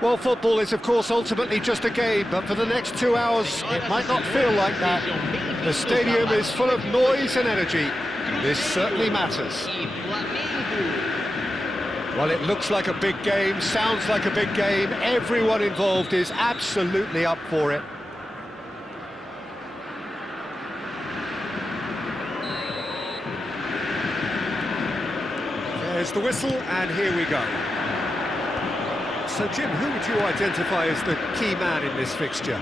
Well, football is, of course, ultimately just a game, but for the next 2 hours, it might not feel like that. The stadium is full of noise and energy. This certainly matters. Well, it looks like a big game, sounds like a big game. Everyone involved is absolutely up for it. There's the whistle, and here we go. So, Jim, who would you identify as the key man in this fixture?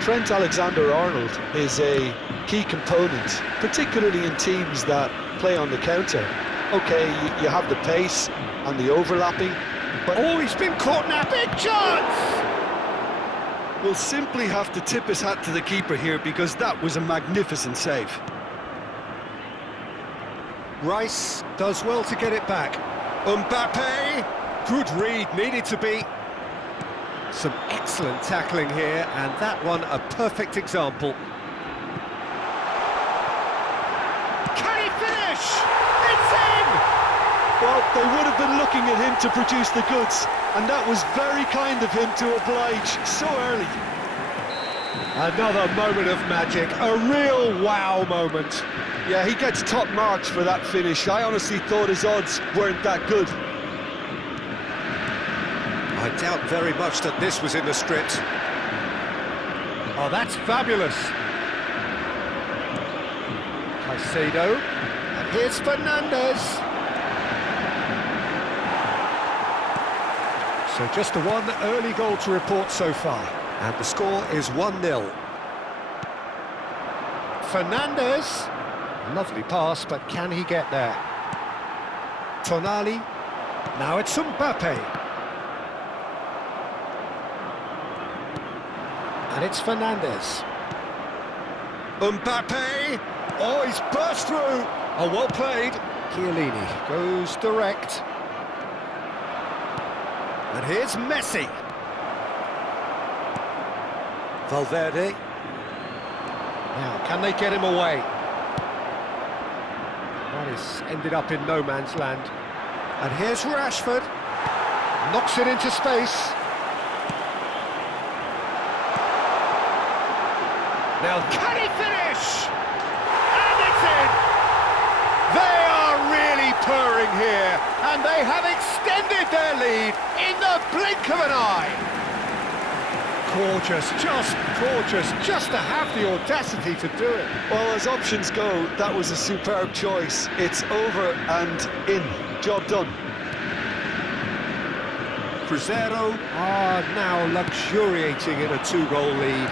Trent Alexander-Arnold is a key component, particularly in teams that play on the counter. OK, you have the pace and the overlapping, but... Oh, he's been caught now! Big chance! We'll simply have to tip his hat to the keeper here, because that was a magnificent save. Rice does well to get it back. Mbappe! Good read, needed to be. Some excellent tackling here, and that one a perfect example. Can he finish? It's in! Well, they would have been looking at him to produce the goods, and that was very kind of him to oblige so early. Another moment of magic, a real wow moment. Yeah, he gets top marks for that finish. I honestly thought his odds weren't that good. I doubt very much that this was in the script. Oh, that's fabulous. Caicedo, and here's Fernandes. So just the one early goal to report so far, and the score is 1-0. Fernandes, lovely pass, but can he get there? Tonali, now it's Mbappe. And it's Fernandes. Mbappe! Oh, he's burst through! Oh, well played. Chiellini goes direct. And here's Messi. Valverde. Now, can they get him away? That is ended up in no man's land. And here's Rashford. Knocks it into space. Now, can he finish? And it's in! They are really purring here, and they have extended their lead in the blink of an eye. Gorgeous, just to have the audacity to do it. Well, as options go, that was a superb choice. It's over and in. Job done. Cruzeiro are now luxuriating in a 2-goal lead.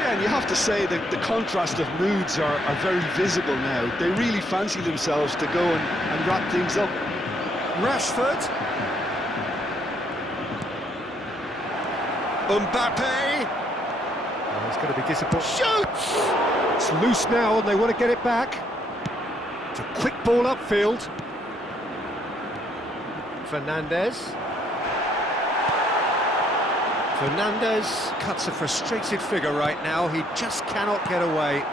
Yeah, and you have to say that the contrast of moods are very visible now. They really fancy themselves to go and wrap things up. Rashford. Mbappe. Oh, he's going to be disappointed. Shoots! It's loose now and they want to get it back. It's a quick ball upfield. Fernandes. Fernandes cuts a frustrated figure right now. He just cannot get away.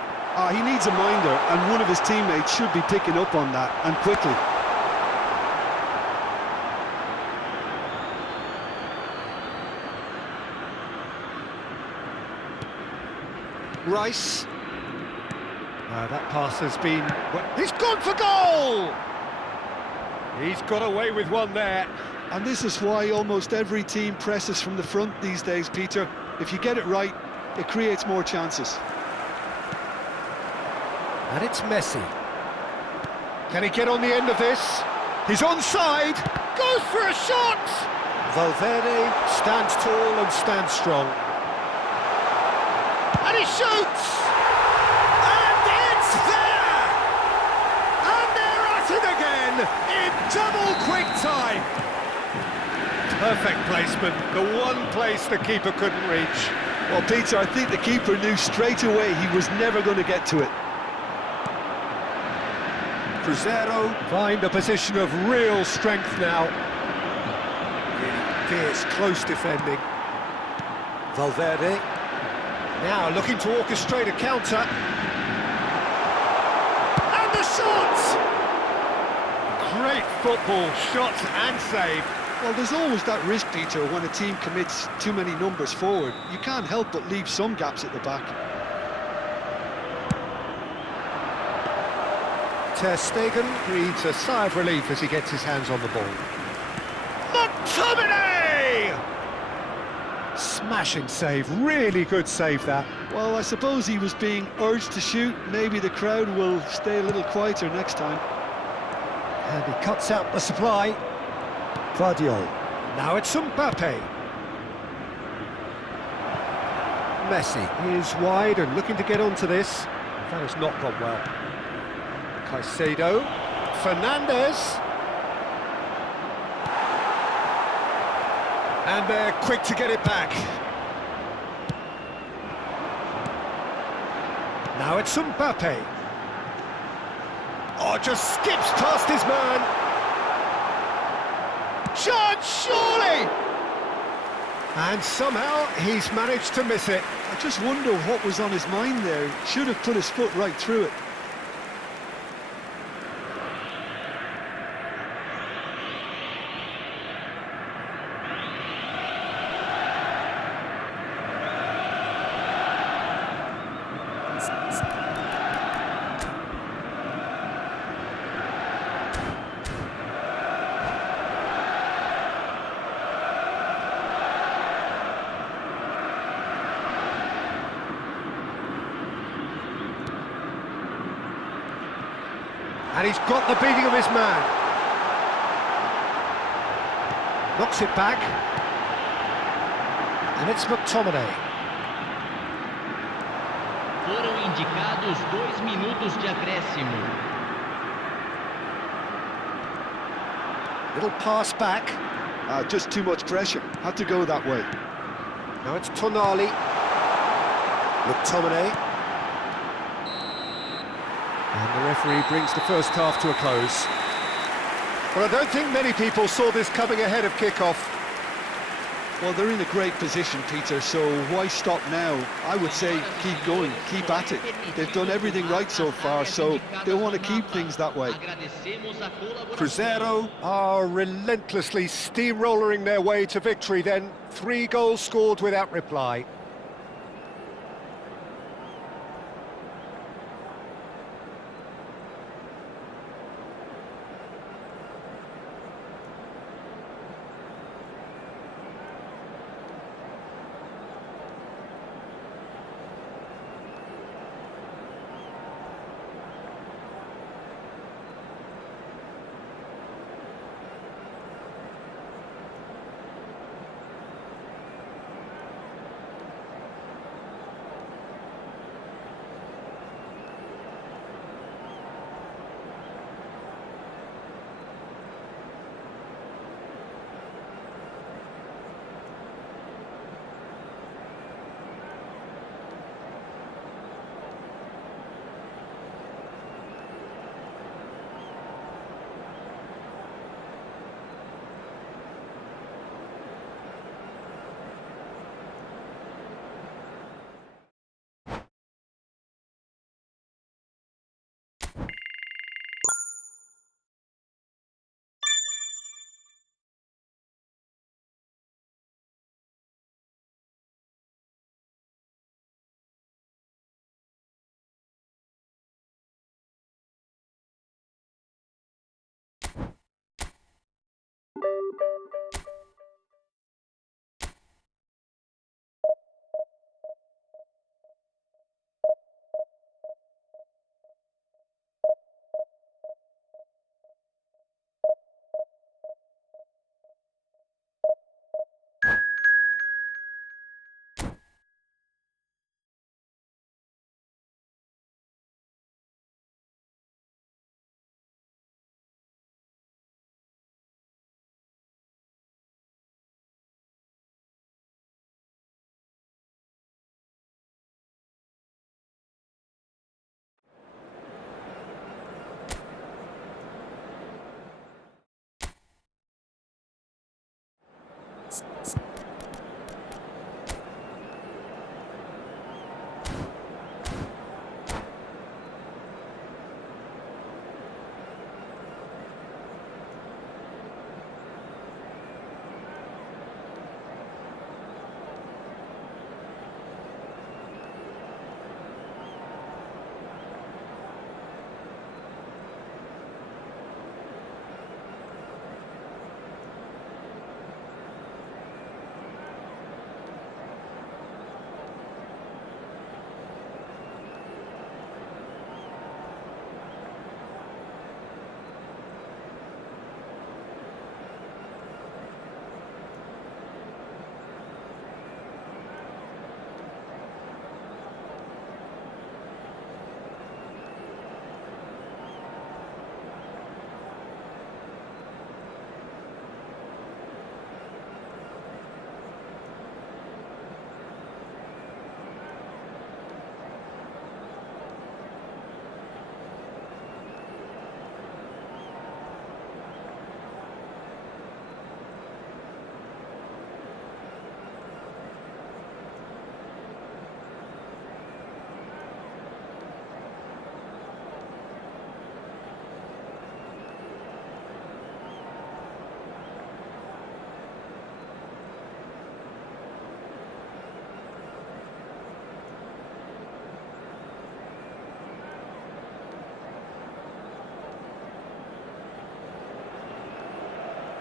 He needs a minder, and one of his teammates should be picking up on that, and quickly. Rice. That pass has been... He's gone for goal! He's got away with one there. And this is why almost every team presses from the front these days, Peter. If you get it right, it creates more chances. And it's Messi. Can he get on the end of this? He's onside! Goes for a shot! Valverde stands tall and stands strong. And he shoots! And it's there! And they're at it again in double quick time. Perfect placement, the one place the keeper couldn't reach. Well, Peter, I think the keeper knew straight away he was never going to get to it. Cruzeiro find a position of real strength now. Really fierce, close defending. Valverde now looking to orchestrate a counter. And the shot! Great football, shot and save. Well, there's always that risk, Peter, when a team commits too many numbers forward. You can't help but leave some gaps at the back. Ter Stegen breathes a sigh of relief as he gets his hands on the ball. McTominay! Smashing save, really good save that. Well, I suppose he was being urged to shoot. Maybe the crowd will stay a little quieter next time. And he cuts out the supply. Guardiola. Now it's Mbappe. Messi is wide and looking to get onto this. That has not gone well. Caicedo. Fernandes. And they're quick to get it back. Now it's Mbappe. Oh, just skips past his man. Chance, surely! And somehow he's managed to miss it. I just wonder what was on his mind there. Should have put his foot right through it. And he's got the beating of his man. Knocks it back. And it's McTominay. Foram indicados 2 minutos de acréscimo. Little pass back. Just too much pressure. Had to go that way. Now it's Tonali. McTominay. And the referee brings the first half to a close. Well, I don't think many people saw this coming ahead of kick-off. Well, they're in a great position, Peter, so why stop now? I would say keep going, keep at it. They've done everything right so far, so they want to keep things that way. Cruzeiro are relentlessly steamrolling their way to victory then. 3 goals scored without reply.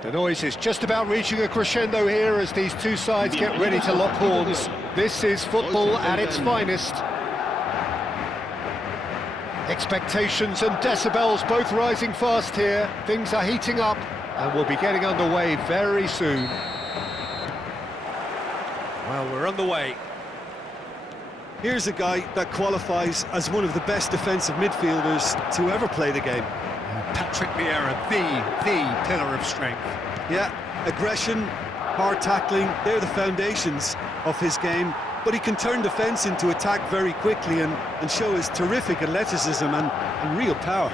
The noise is just about reaching a crescendo here as these two sides get ready to lock horns. This is football at its finest. Expectations and decibels both rising fast here. Things are heating up and we'll be getting underway very soon. Well, we're underway. Here's a guy that qualifies as one of the best defensive midfielders to ever play the game. Patrick Vieira, the pillar of strength. Yeah, aggression, hard tackling, they're the foundations of his game. But he can turn defence into attack very quickly and show his terrific athleticism and real power.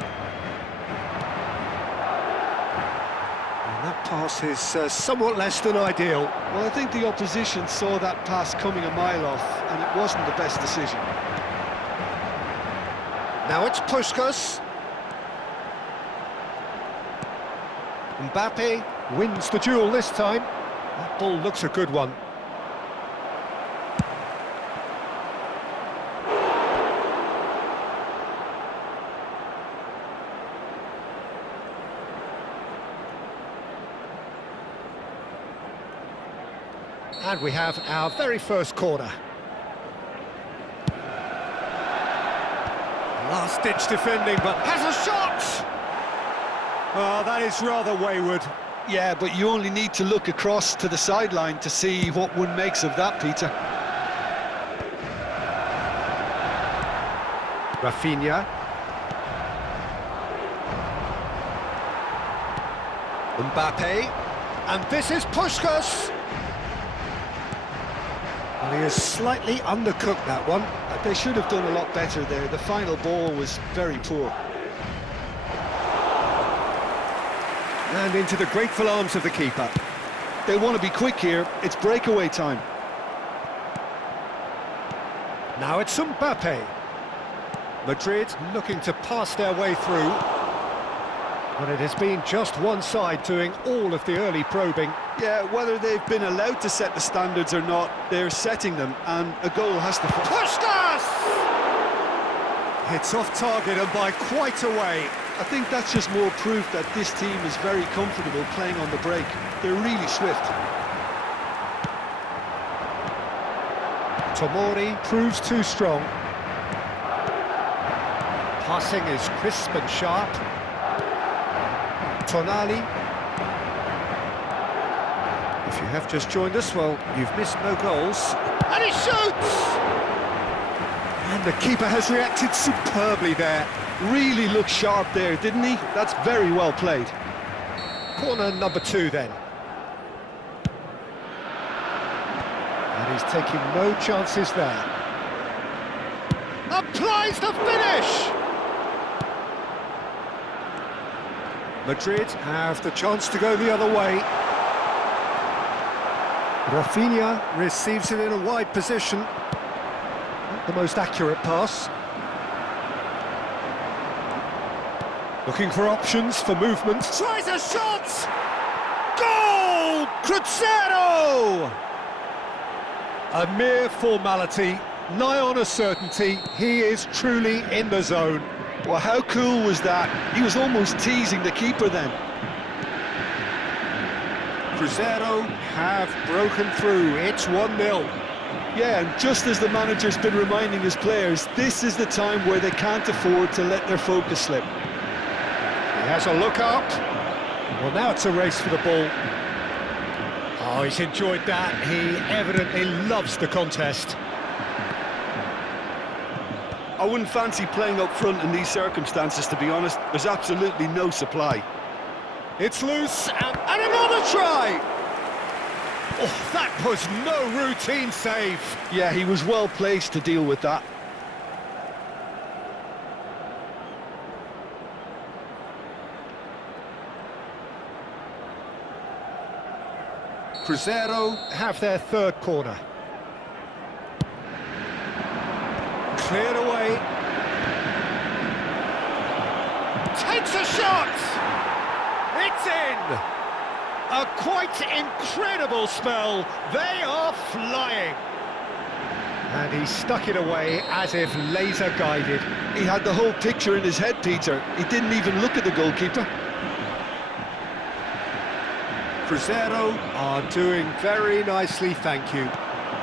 And that pass is somewhat less than ideal. Well, I think the opposition saw that pass coming a mile off, and it wasn't the best decision. Now it's Puskás. Mbappe wins the duel this time. That ball looks a good one. And we have our very first corner. Last-ditch defending, but has a shot! Oh, that is rather wayward. Yeah, but you only need to look across to the sideline to see what one makes of that, Peter. Rafinha. Mbappe. And this is Puskás. Well, he has slightly undercooked that one. They should have done a lot better there. The final ball was very poor. And into the grateful arms of the keeper. They want to be quick here. It's breakaway time. Now it's Mbappe. Madrid looking to pass their way through. But it has been just one side doing all of the early probing. Yeah, whether they've been allowed to set the standards or not, they're setting them, and a goal has to... Puskás! It's off target and by quite a way. I think that's just more proof that this team is very comfortable playing on the break. They're really swift. Tomori proves too strong. Passing is crisp and sharp. Tonali. If you have just joined us, well, you've missed no goals. And he shoots! And the keeper has reacted superbly there. Really looked sharp there, didn't he? That's very well played. Corner number 2 then. And he's taking no chances there. Applies the finish! Madrid have the chance to go the other way. Rafinha receives it in a wide position. Not the most accurate pass. Looking for options for movement. Tries a shot! Goal! Cruzeiro! A mere formality, nigh on a certainty. He is truly in the zone. Well, how cool was that? He was almost teasing the keeper then. Cruzeiro have broken through. It's 1-0. Yeah, and just as the manager's been reminding his players, this is the time where they can't afford to let their focus slip. He has a look up. Well, now it's a race for the ball. Oh, he's enjoyed that. He evidently loves the contest. I wouldn't fancy playing up front in these circumstances, to be honest. There's absolutely no supply. It's loose, and another try! Oh, that was no routine save. Yeah, he was well placed to deal with that. Cruzeiro have their third corner. Cleared away. Takes a shot! It's in! A quite incredible spell. They are flying. And he stuck it away as if laser guided. He had the whole picture in his head, Peter. He didn't even look at the goalkeeper. Cruzeiro are doing very nicely, thank you.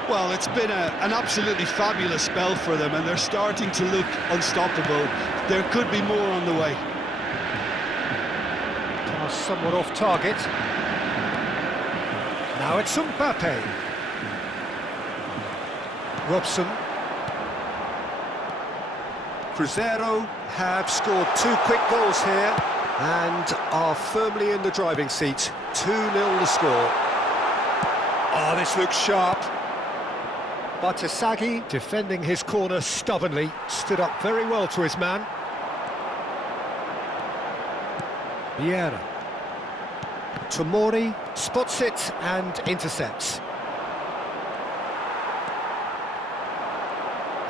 Well, it's been an absolutely fabulous spell for them, and they're starting to look unstoppable. There could be more on the way. Pass somewhat off target. Now it's Mbappe. Robson. Cruzeiro have scored 2 quick goals here and are firmly in the driving seat. 2-0 the score. Oh, this looks sharp. Batasagi, defending his corner stubbornly, stood up very well to his man. Vieira. Tomori spots it and intercepts.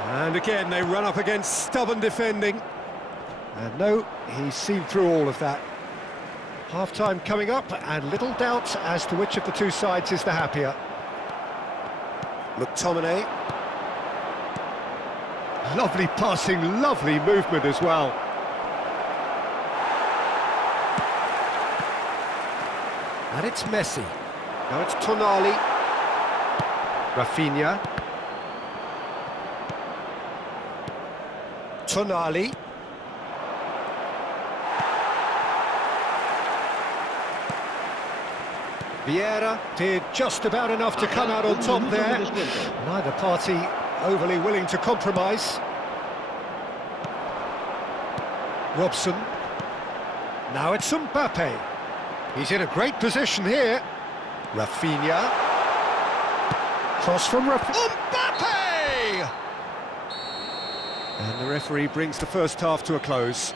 And again, they run up against stubborn defending. And no, he's seen through all of that. Half-time coming up, and little doubt as to which of the two sides is the happier. McTominay. Lovely passing, lovely movement as well. And it's Messi. Now it's Tonali. Rafinha. Tonali. Vieira did just about enough to come out on top there. Neither party overly willing to compromise. Robson. Now it's Mbappe. He's in a great position here. Rafinha. Cross from Mbappe! And the referee brings the first half to a close.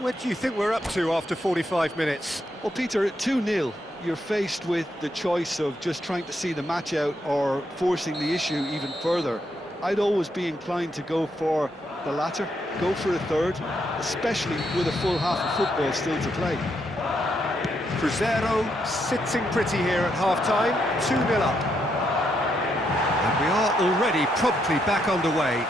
What do you think we're up to after 45 minutes? Well, Peter, at 2-0, you're faced with the choice of just trying to see the match out or forcing the issue even further. I'd always be inclined to go for the latter, go for a third, especially with a full half of football still to play. Cruzeiro sitting pretty here at half-time, 2-0 up. And we are already promptly back underway.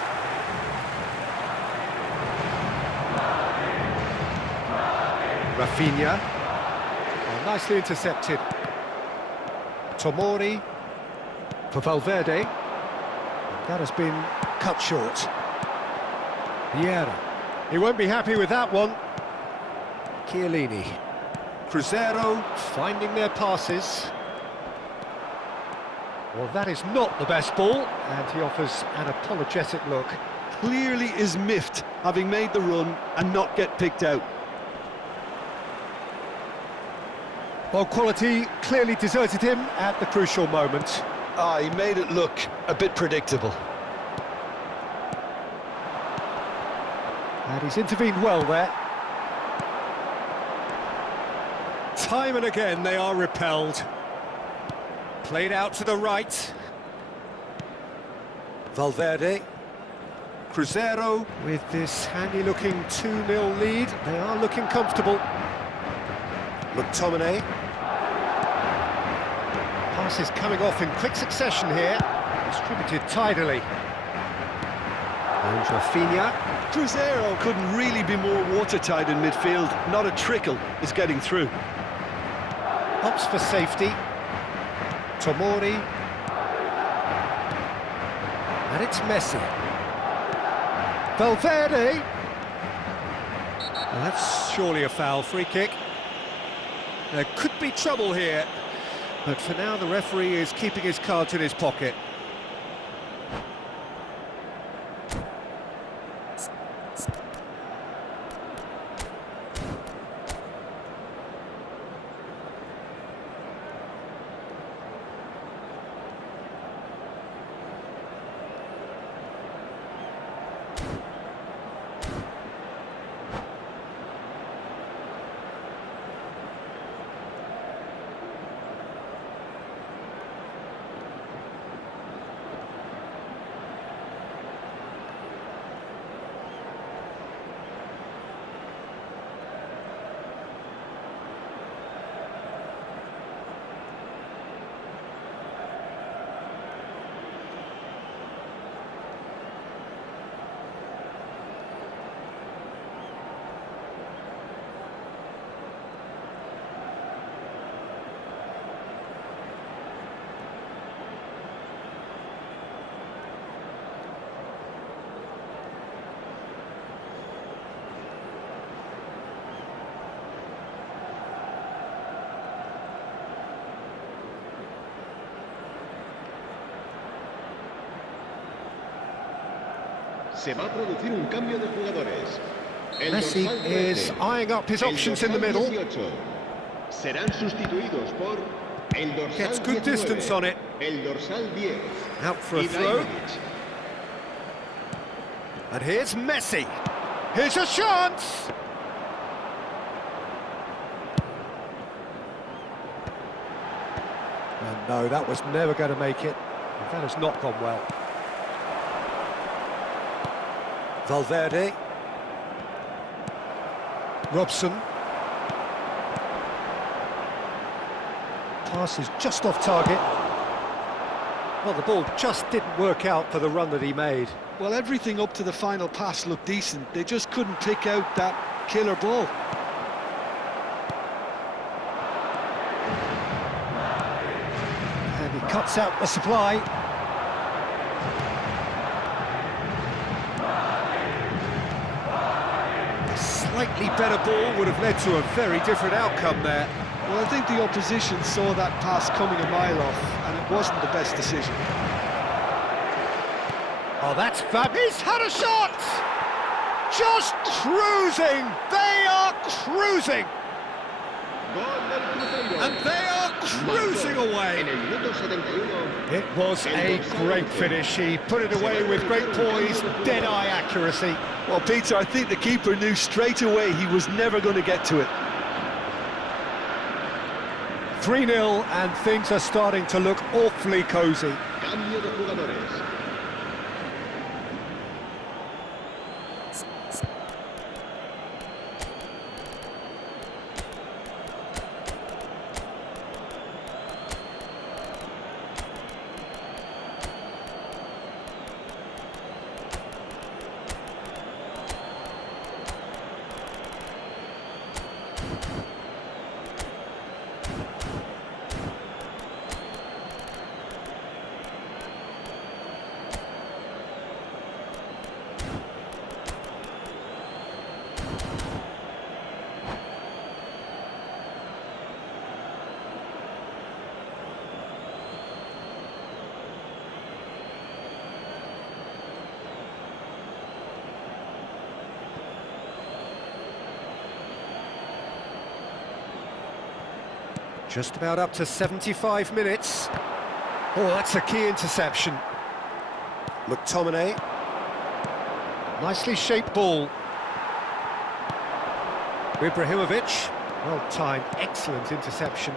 Rafinha. Oh, nicely intercepted. Tomori for Valverde. That has been cut short. Vieira. He won't be happy with that one. Chiellini. Cruzeiro finding their passes. Well, that is not the best ball, and he offers an apologetic look. Clearly is miffed, having made the run and not get picked out. Well, quality clearly deserted him at the crucial moment. He made it look a bit predictable. And he's intervened well there. Time and again they are repelled. Played out to the right. Valverde. Cruzeiro with this handy-looking 2-0 lead. They are looking comfortable. McTominay. Passes coming off in quick succession here. Distributed tidily. And Rafinha. Cruzeiro couldn't really be more watertight in midfield. Not a trickle is getting through. Hops for safety. Tomori. And it's Messi. Valverde. Well, that's surely a foul. Free kick. There could be trouble here, but for now the referee is keeping his cards in his pocket. Se va a producir un cambio de jugadores. El Messi dorsal 13, is eyeing up his el options in the dorsal middle. 18, serán sustituidos por el dorsal Gets good 19, distance on it. el dorsal 10, Out for a throw. Ibrahimovic. And here's Messi. Here's a chance. And no, that was never going to make it. That has not gone well. Valverde. Robson. Pass is just off target. Well, the ball just didn't work out for the run that he made. Well, everything up to the final pass looked decent. They just couldn't pick out that killer ball. And he cuts out the supply. A slightly better ball would have led to a very different outcome there. Well, I think the opposition saw that pass coming a mile off, and it wasn't the best decision. Oh, that's fab. He's had a shot! Just cruising! They are cruising! Gol del Cruzeiro. And they are cruising Marcó away! En el minuto 71. It was a great finish. He put it away with great poise, dead-eye accuracy. Well, Peter, I think the keeper knew straight away he was never going to get to it. 3-0, and things are starting to look awfully cosy. Cambio de jugadores. Just about up to 75 minutes. Oh, that's a key interception. McTominay. Nicely shaped ball. Ibrahimovic. Well timed, excellent interception.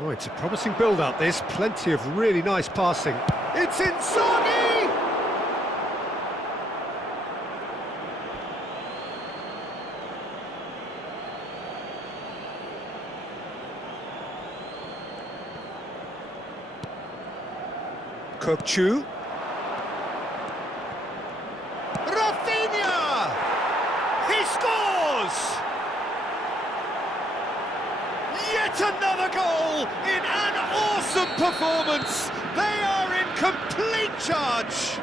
Oh, it's a promising build-up, this. Plenty of really nice passing. It's Inzaghi! Kökçü. Rafinha! He scores! Yet another goal in an awesome performance. They are in complete charge.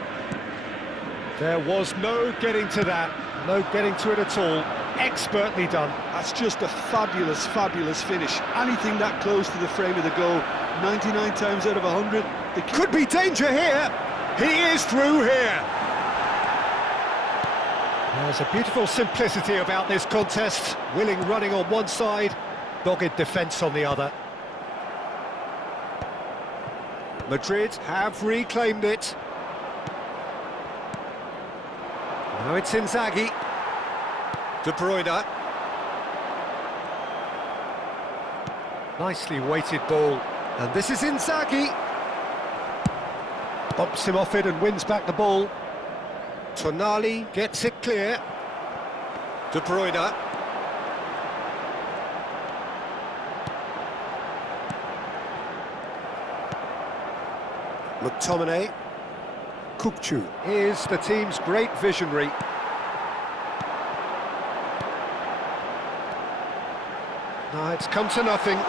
There was no getting to that, no getting to it at all. Expertly done. That's just a fabulous, fabulous finish. Anything that close to the frame of the goal, 99 times out of 100, the Could be danger here. He is through here. There's a beautiful simplicity about this contest. Willing running on one side, dogged defence on the other. Madrid have reclaimed it. Now it's Inzaghi. De Bruyne. Nicely weighted ball. And this is Inzaghi. Bumps him off it and wins back the ball. Tonali gets it clear. De Bruyne. McTominay. Kökçü is the team's great visionary. No, it's come to nothing.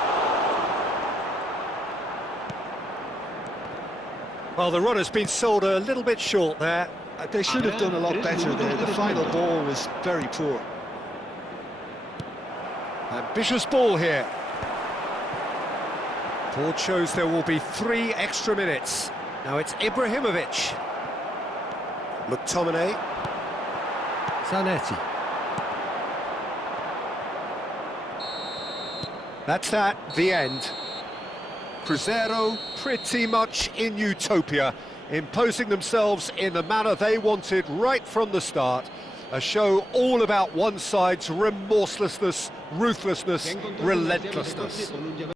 Well, the run has been sold a little bit short there. They should have done a lot better there. The final ball was very poor. Ambitious ball here. Board shows there will be 3 extra minutes. Now it's Ibrahimovic. McTominay. Zanetti. That's that, the end. Cruzeiro pretty much in utopia, imposing themselves in the manner they wanted right from the start. A show all about one side's remorselessness, ruthlessness, relentlessness.